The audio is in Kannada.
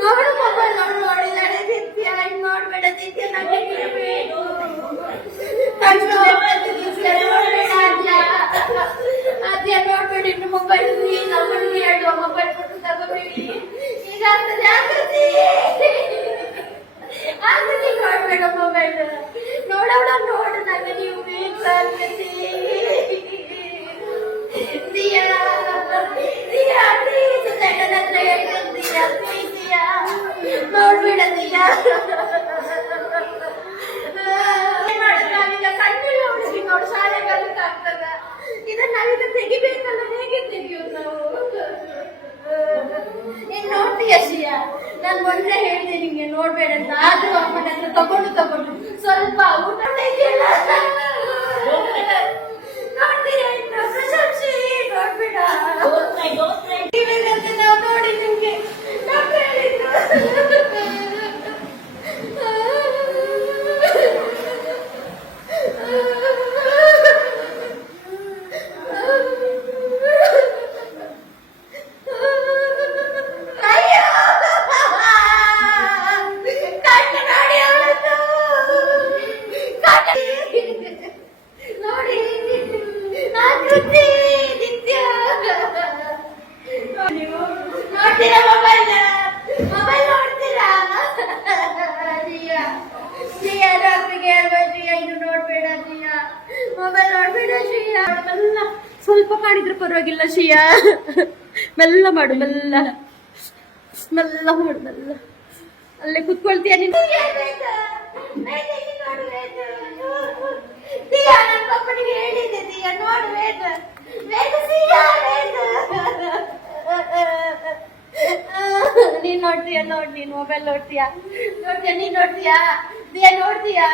ನೋಡು ಮೊಬೈಲ್ ನೋಡಿದಾಳೆ ದಿತ್ಯ ಇನ್ನು ನೋಡ್ಬೇಡ ದಿತ್ಯ ನನಗೆ ಬೇಕು ಅದ್ಯ ನೋಡ್ಬೇಡಿ ಇನ್ನು ಮೊಬೈಲ್ ನಮ್ಮನಿಗೆ ಹೇಳುವ ಮೊಬೈಲ್ ಕೊಟ್ಟು ತಗೋಬೇಡಿ ಈಗ ಆಗ್ತದೆ ಆಕೃತಿ ನೋಡ್ಬೇಡ ಮೊಬೈಲ್ ನೋಡೋಣ ನೋಡು ನನಗೆ ನೀವು ಬೇಕು ಆಕೃತಿ ದಿಯಾ ದಿಯಾ ಪ್ಲೀಸ್ ನನ್ನ ಹತ್ರ ಹೇಳ್ತೀನಿ ದಿಯಾ ಪ್ಲೀಸ್ ದಿಯಾ ನೋಡ್ಬೇಡ ದಿಯಾ ಕಣ್ಣೆಲ್ಲ ಹುಡುಗಿ ನೋಡು ಶಾಲೆಗಾಲಕ್ಕೆ ಆಗ್ತದ ಇದನ್ನ ನಾವೀಗ ತೆಗಿಬೇಕಲ್ಲ ಹೇಗೆ ತೆಗಿಯೋದು ನಾವು ನೀನ್ ನೋಡ್ತೀಯ ಶ್ರೀಯಾ ನಾನು ಮೊನ್ನೆ ಹೇಳಿದೆ ನಿಂಗೆ ನೋಡ್ಬೇಡ ಅಂತ ಆದ್ರೂ ಅಮ್ಮನ ಹತ್ರ ತಗೊಂಡು ಸ್ವಲ್ಪ ಊಟ ನೋಡ್ತೀಯ ಇನ್ನು ಪ್ರಶಂಸಿ ನೋಡ್ಬೇಡ ನಾವು ನೋಡಿ ನಿಮ್ಗೆ ಡಾಕ್ಟರ್ ಹೇಳಿದ್ರು ಸ್ವಲ್ಪ ಮಾಡಿದ್ರೆ ಪರವಾಗಿಲ್ಲ ಶ್ರೀಯಾ ಮೆಲ್ಲ ಮಾಡು ಮೆಲ್ಲ ಮಾಡು ಮೆಲ್ಲ ಅಲ್ಲೇ ಕುತ್ಕೊಳ್ತೀಯ ನೀನು ಹೇಳಿದೆ ದಿಯಾ ನೋಡು ನೀನ್ ನೋಡ್ತೀಯಾ ನೀನ್ ಮೊಬೈಲ್ ನೋಡ್ತೀಯಾ ನೀನ್ ನೋಡ್ತೀಯಾ ದಿಯಾ ನೋಡ್ತೀಯಾ